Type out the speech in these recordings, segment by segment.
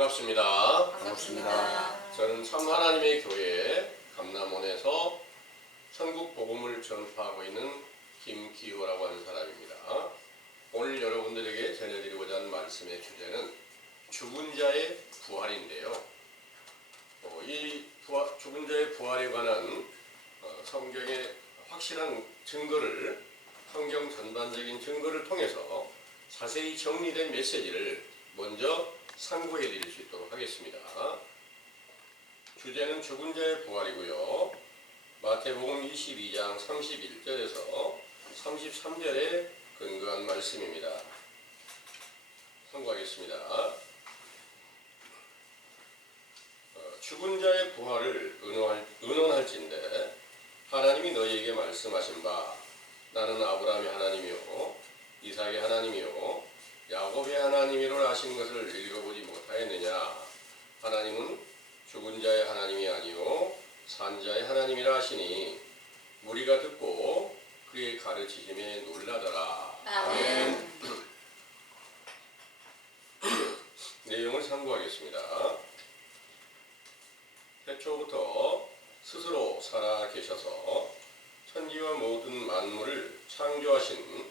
반갑습니다. 반갑습니다. 저는 참 하나님의 교회 감남원에서 천국 복음을 전파하고 있는 김기호라고 하는 사람입니다. 오늘 여러분들에게 전해드리고자 하는 말씀의 주제는 죽은 자의 부활인데요. 이 죽은 자의 부활에 관한 성경의 확실한 증거를, 성경 전반적인 증거를 통해서 자세히 정리된 메시지를 먼저 상고해 드릴 수 있도록 하겠습니다. 주제는 죽은 자의 부활이고요. 마태복음 22장 31절에서 33절에 근거한 말씀입니다. 상고하겠습니다. 죽은 자의 부활을 의논할진대 하나님이 너희에게 말씀하신 바 나는 아브라함의 하나님이요 이삭의 하나님이요 야곱의 하나님이로 하신 것을 읽어보지 못하였느냐. 하나님은 죽은 자의 하나님이 아니요 산 자의 하나님이라 하시니 무리가 듣고 그의 가르치심에 놀라더라. 아멘. 내용을 상고하겠습니다. 태초부터 스스로 살아 계셔서 천지와 모든 만물을 창조하신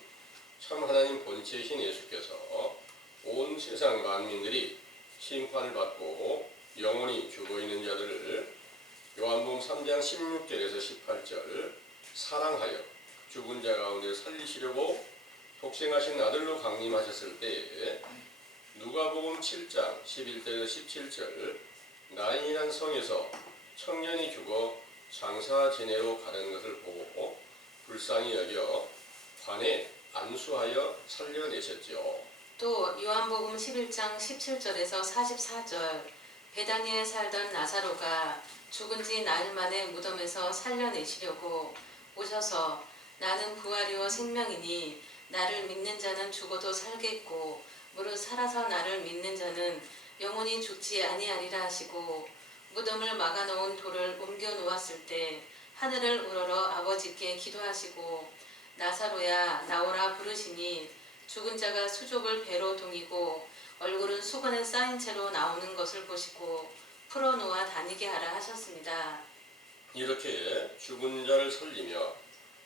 참 하나님 본체이신 예수께서 온 세상 만민들이 심판을 받고 영원히 죽어있는 자들을 요한복음 3장 16절에서 18절 사랑하여 죽은 자 가운데 살리시려고 독생하신 아들로 강림하셨을 때에 누가복음 7장 11절에서 17절 나인이란 성에서 청년이 죽어 장사 지내로 가는 것을 보고 불쌍히 여겨 관에 안수하여 살려내셨지요. 또 요한복음 11장 17절에서 44절 베다니에 살던 나사로가 죽은 지 나흘 만에 무덤에서 살려내시려고 오셔서 나는 부활이요 생명이니 나를 믿는 자는 죽어도 살겠고 무릇 살아서 나를 믿는 자는 영원히 죽지 아니하리라 하시고 무덤을 막아놓은 돌을 옮겨 놓았을 때 하늘을 우러러 아버지께 기도하시고 나사로야 나오라 부르시니 죽은 자가 수족을 배로 동이고 얼굴은 수건에 쌓인 채로 나오는 것을 보시고 풀어놓아 다니게 하라 하셨습니다. 이렇게 죽은 자를 살리며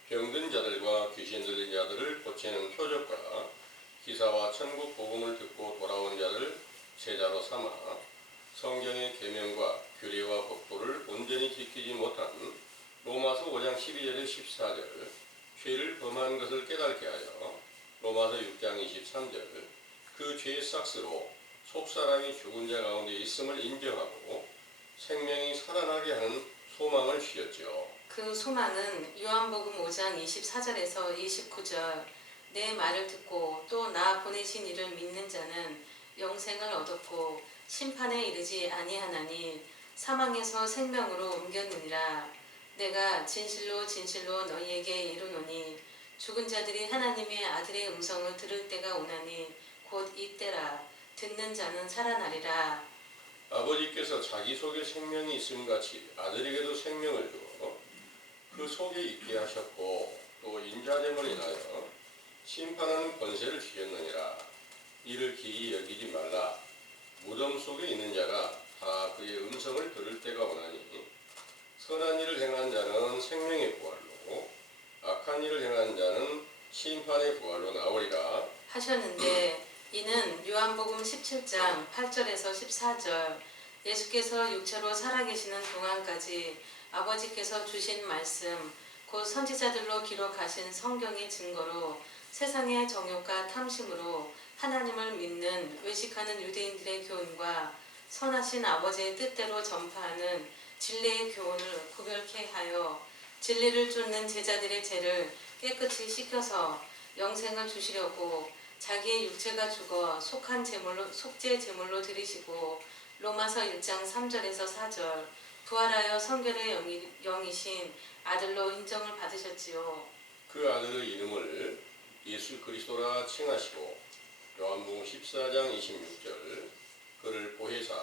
병든 자들과 귀신 들린 자들을 고치는 표적과 기사와 천국 복음을 듣고 돌아온 자를 제자로 삼아 성경의 계명과 규례와 법도를 온전히 지키지 못한 로마서 5장 12절에 14절 죄를 범한 것을 깨닫게 하여 로마서 6장 23절 그 죄의 삭스로 속사람이 죽은 자 가운데 있음을 인정하고 생명이 살아나게 하는 소망을 주셨지요. 그 소망은 요한복음 5장 24절에서 29절 내 말을 듣고 또 나 보내신 이를 믿는 자는 영생을 얻었고 심판에 이르지 아니하나니 사망에서 생명으로 옮겼느니라. 내가 진실로 진실로 너희에게 이르노니 죽은 자들이 하나님의 아들의 음성을 들을 때가 오나니 곧 이때라. 듣는 자는 살아나리라. 아버지께서 자기 속에 생명이 있음같이 아들에게도 생명을 주어 그 속에 있게 하셨고 또 인자됨을 인하여 심판하는 권세를 주셨느니라. 이를 기이 여기지 말라. 무덤 속에 있는 자가 다 그의 음성을 들을 때가 오나니 선한 일을 행한 자는 생명의 부활로 악한 일을 행한 자는 심판의 부활로 나오리라 하셨는데 이는 요한복음 17장 8절에서 14절 예수께서 육체로 살아계시는 동안까지 아버지께서 주신 말씀 곧 선지자들로 기록하신 성경의 증거로 세상의 정욕과 탐심으로 하나님을 믿는 외식하는 유대인들의 교훈과 선하신 아버지의 뜻대로 전파하는 진리의 교훈을 구별케 하여 진리를 쫓는 제자들의 죄를 깨끗이 씻겨서 영생을 주시려고 자기의 육체가 죽어 속한 제물로 속죄 제물로 드리시고 로마서 1장 3절에서 4절 부활하여 성결의 영이신 아들로 인정을 받으셨지요. 그 아들의 이름을 예수 그리스도라 칭하시고 요한복음 14장 26절 그를 보혜사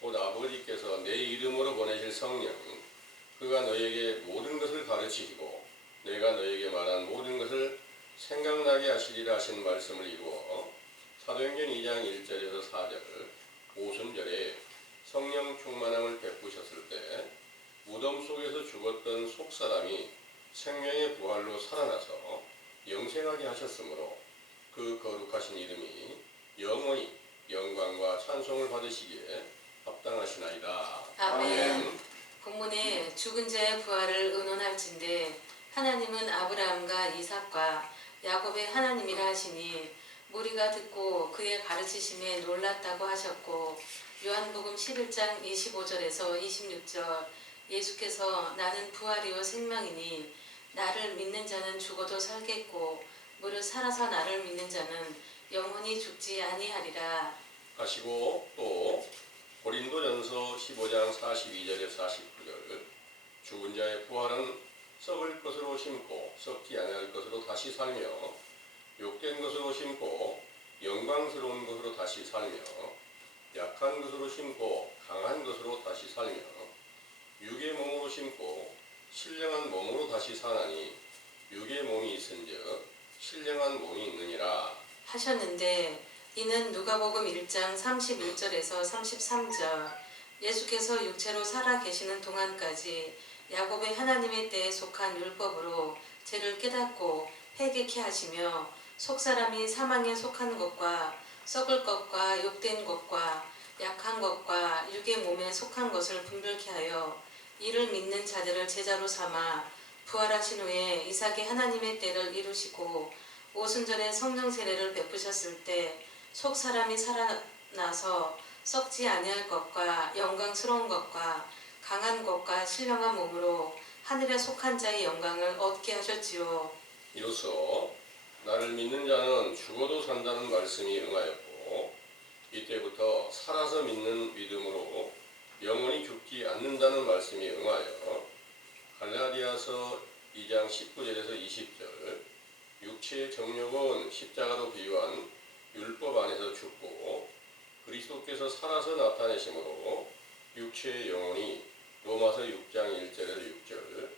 곧 아버지께서 내 이름으로 보내실 성령 그가 너희에게 모든 것을 가르치시고 내가 너희에게 말한 모든 것을 생각나게 하시리라 하신 말씀을 이루어 사도행전 2장 1절에서 4절 오순절에 속사람이 생명의 부활로 살아나서 영생하게 하셨으므로 그 거룩하신 이름이 영원히 영광과 찬송을 받으시기에 합당하시나이다. 아멘. 본문에 죽은 자의 부활을 의논할진대 하나님은 아브라함과 이삭과 야곱의 하나님이라 하시니 무리가 듣고 그의 가르치심에 놀랐다고 하셨고 요한복음 11장 25절에서 26절 예수께서 나는 부활이요 생명이니 나를 믿는 자는 죽어도 살겠고 무릇 살아서 나를 믿는 자는 영원히 죽지 아니하리라 하시고 또 고린도전서 15장 42절에 49절 죽은 자의 부활은 썩을 것으로 심고 썩지 아니할 것으로 다시 살며 욕된 것으로 심고 영광스러운 것으로 다시 살며 약한 것으로 심고 강한 것으로 다시 살며 육의 몸으로 심고 신령한 몸으로 다시 사나니 육의 몸이 있은즉 신령한 몸이 있느니라 하셨는데 이는 누가복음 1장 31절에서 33절 예수께서 육체로 살아 계시는 동안까지 야곱의 하나님의 때에 속한 율법으로 죄를 깨닫고 회개케 하시며 속사람이 사망에 속한 것과 썩을 것과 욕된 것과 약한 것과 육의 몸에 속한 것을 분별케 하여 이를 믿는 자들을 제자로 삼아 부활하신 후에 이삭의 하나님의 때를 이루시고 오순절에 성령 세례를 베푸셨을 때 속사람이 살아나서 썩지 아니할 것과 영광스러운 것과 강한 것과 신령한 몸으로 하늘에 속한 자의 영광을 얻게 하셨지요. 이로써 나를 믿는 자는 죽어도 산다는 말씀이 응하였고 이때부터 살아서 믿는 믿음으로 영원히 죽지 않는다는 말씀이 응하여 갈라디아서 2장 19절에서 20절 육체의 정욕은 십자가로 비유한 율법 안에서 죽고 그리스도께서 살아서 나타내심으로 육체의 영혼이 로마서 6장 1절에서 6절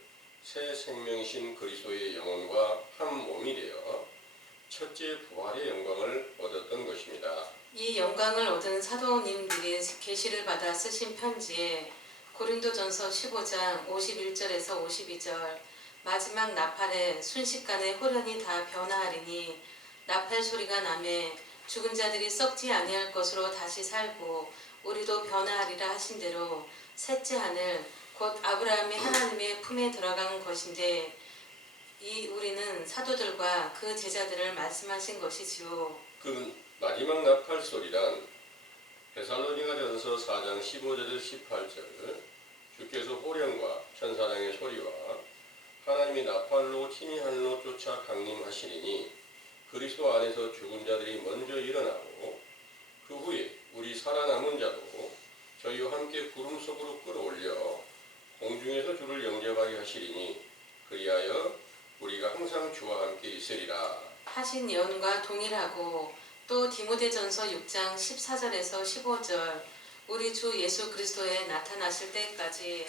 새 생명이신 그리스도의 영혼과 한 몸이 되어 첫째 부활의 영광을 얻었던 것입니다. 이 영광을 얻은 사도님들이 계시를 받아 쓰신 편지에 고린도전서 15장 51절에서 52절 마지막 나팔에 순식간에 호련히 다 변화하리니 나팔 소리가 나매 죽은 자들이 썩지 아니할 것으로 다시 살고 우리도 변화하리라 하신 대로 셋째 하늘 곧 아브라함이 하나님의 품에 들어간 것인데 이 우리는 사도들과 그 제자들을 말씀하신 것이지요. 그 마지막 나팔 소리란 데살로니가전서 4장 15절에서 18절 주께서 호령과 천사장의 소리와 하나님이 나팔로 친히 하늘로 쫓아 강림하시리니 그리스도 안에서 죽은 자들이 먼저 일어나고 그 후에 우리 살아남은 자도 저희와 함께 구름 속으로 끌어올려 공중에서 주를 영접하게 하시리니 그리하여 우리가 항상 주와 함께 있으리라. 하신 예언과 동일하고 또 디모데전서 6장 14절에서 15절 우리 주 예수 그리스도에 나타나실 때까지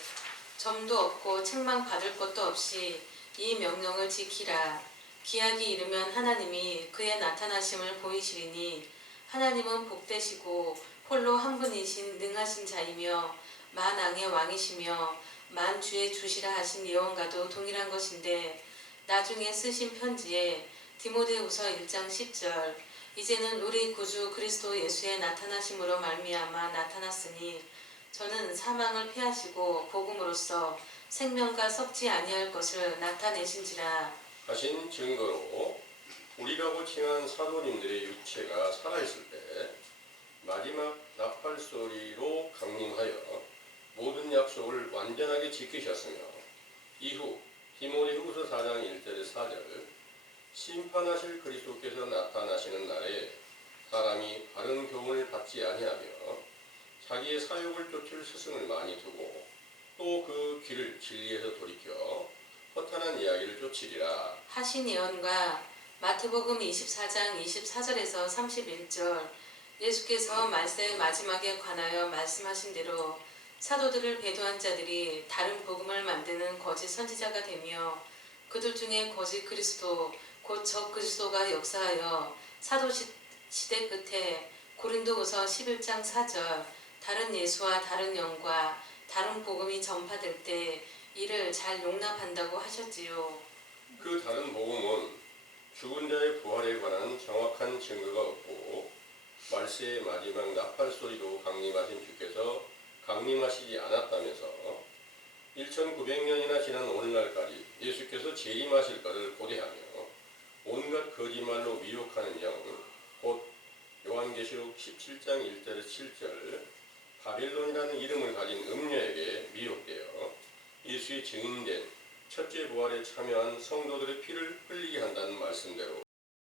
점도 없고 책망 받을 것도 없이 이 명령을 지키라. 기약이 이르면 하나님이 그의 나타나심을 보이시리니 하나님은 복되시고 홀로 한 분이신 능하신 자이며 만왕의 왕이시며 만주의 주시라 하신 예언과도 동일한 것인데 나중에 쓰신 편지에 디모데후서 1장 10절 이제는 우리 구주 그리스도 예수의 나타나심으로 말미암아 나타났으니 저는 사망을 패하시고 복음으로써 생명과 썩지 아니할 것을 나타내신지라 하신 증거로 우리라고 칭한 사도님들의 육체가 살아있을 때 마지막 나팔 소리로 강림하여 모든 약속을 완전하게 지키셨으며 이후 디모데후서 4장 1절에 4절 심판하실 그리스도께서 나타나시는 날에 사람이 바른 교훈을 받지 아니하며 자기의 사욕을 쫓을 스승을 많이 두고 또 그 길을 진리에서 돌이켜 허탄한 이야기를 쫓으리라. 하신 예언과 마태복음 24장 24절에서 31절 예수께서 말세의 마지막에 관하여 말씀하신 대로 사도들을 배도한 자들이 다른 복음을 만드는 거짓 선지자가 되며 그들 중에 거짓 그리스도 곧 적 그리스도가 역사하여 사도 시대 끝에 고린도후서 11장 4절 다른 예수와 다른 영과 다른 복음이 전파될 때 이를 잘 용납한다고 하셨지요. 그 다른 복음은 죽은 자의 부활에 관한 정확한 증거가 없고 말세의 마지막 나팔 소리로 강림하신 주께서 강림하시지 않았다면서 1900년이나 지난 오늘날까지 예수께서 재림하실 것을 고대하며 온갖 거짓말로 미혹하는 영, 곧 요한계시록 17장 1절에서 7절 바벨론이라는 이름을 가진 음녀에게 미혹되어 예수의 증인된 첫째 부활에 참여한 성도들의 피를 흘리게 한다는 말씀대로